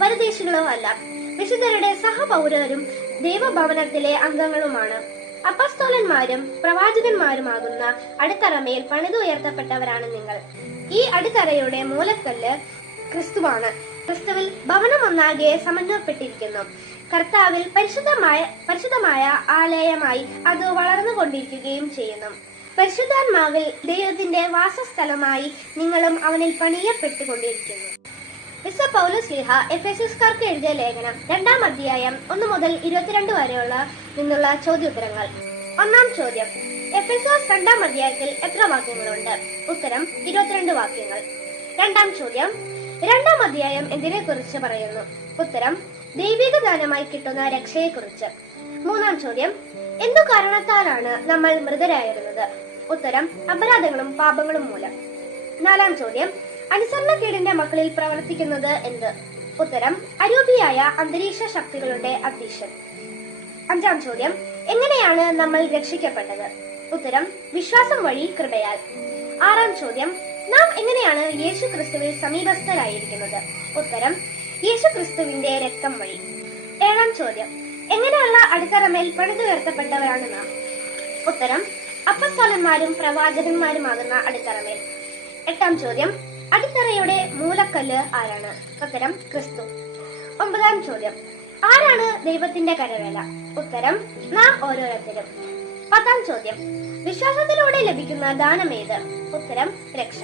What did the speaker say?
പരദേശികളോ അല്ല, വിശുദ്ധരുടെ സഹപൗരരും ദൈവഭവനത്തിലെ അംഗങ്ങളുമാണ്. അപ്പസ്തോലന്മാരും പ്രവാചകന്മാരുമാകുന്ന അടിത്തറമേൽ പണിതുയർത്തപ്പെട്ടവരാണ് നിങ്ങൾ. ഈ അടിത്തറയുടെ മൂലക്കല്ല് ക്രിസ്തുവാണ്. ക്രിസ്തുവിൽ ഭവനം ഒന്നാകെ സമന്വയപ്പെട്ടിരിക്കുന്നു. കർത്താവിൽ പരിശുദ്ധമായ ആലയമായി അത് വളർന്നുകൊണ്ടിരിക്കുകയും ചെയ്യുന്നു. പരിശുദ്ധാത്മാവിൽ ദൈവത്തിന്റെ വാസസ്ഥലമായി നിങ്ങളും അവനിൽ പണിയപ്പെട്ടുകൊണ്ടിരിക്കുന്നു. വിശുദ്ധ പൗലോസ് ശ്ലീഹ എഫെസ്യസ്കാർക്ക് എഴുതിയ ലേഖനം 2-ാം അധ്യായം 1 മുതൽ 22 വരെയുള്ള നിന്നുള്ള ചോദ്യോത്തരങ്ങൾ. 1-ാം ചോദ്യം: എഫെസോസ് 2-ാം അധ്യായത്തിൽ എത്ര വാക്യങ്ങളുണ്ട്? ഉത്തരം: 22 വാക്യങ്ങൾ. 2-ാം ചോദ്യം: 2-ാം അധ്യായം എന്തിനെ കുറിച്ച് പറയുന്നു? ഉത്തരം: ദൈവിക ദാനമായി കിട്ടുന്ന രക്ഷയെക്കുറിച്ച്. 3-ാം ചോദ്യം: എന്തു കാരണത്താലാണ് നമ്മൾ മൃതരായിരുന്നത്? ഉത്തരം: അപരാധങ്ങളും പാപങ്ങളും മൂലം. 4-ാം ചോദ്യം: അനുസരണക്കേടിന്റെ മക്കളിൽ പ്രവർത്തിക്കുന്നത് എന്ത്? ഉത്തരം: അരൂപിയായ അന്തരീക്ഷ ശക്തികളുടെ അധ്യക്ഷൻ. 5-ാം ചോദ്യം: എങ്ങനെയാണ് നമ്മൾ രക്ഷിക്കപ്പെട്ടത്? ഉത്തരം: വിശ്വാസം വഴി കൃപയാൽ. 6-ാം ചോദ്യം: നാം എങ്ങനെയാണ് യേശു ക്രിസ്തുവിൽ സമീപസ്ഥരായിരിക്കുന്നത്? ഉത്തരം: യേശു ക്രിസ്തുവിന്റെ രക്തം വഴി. 7-ാം ചോദ്യം: എങ്ങനെയുള്ള അടിത്തറമേൽ പണിതുയർത്തപ്പെട്ടവരാണ് നാം? ഉത്തരം: അപ്പസ്തോലന്മാരും പ്രവാചകന്മാരുമാകുന്ന അടിത്തറമേൽ. 8-ാം ചോദ്യം: അടിത്തറയുടെ മൂലക്കല്ല് ആരാണ്? ഉത്തരം: ക്രിസ്തു. 9-ാം ചോദ്യം: ആരാണ് ദൈവത്തിന്റെ കരവേല? ഉത്തരം: നാം ഓരോരുത്തരും. 10-ാം ചോദ്യം: വിശ്വാസത്തിലൂടെ ലഭിക്കുന്ന ദാനമേത്? ഉത്തരം: രക്ഷ.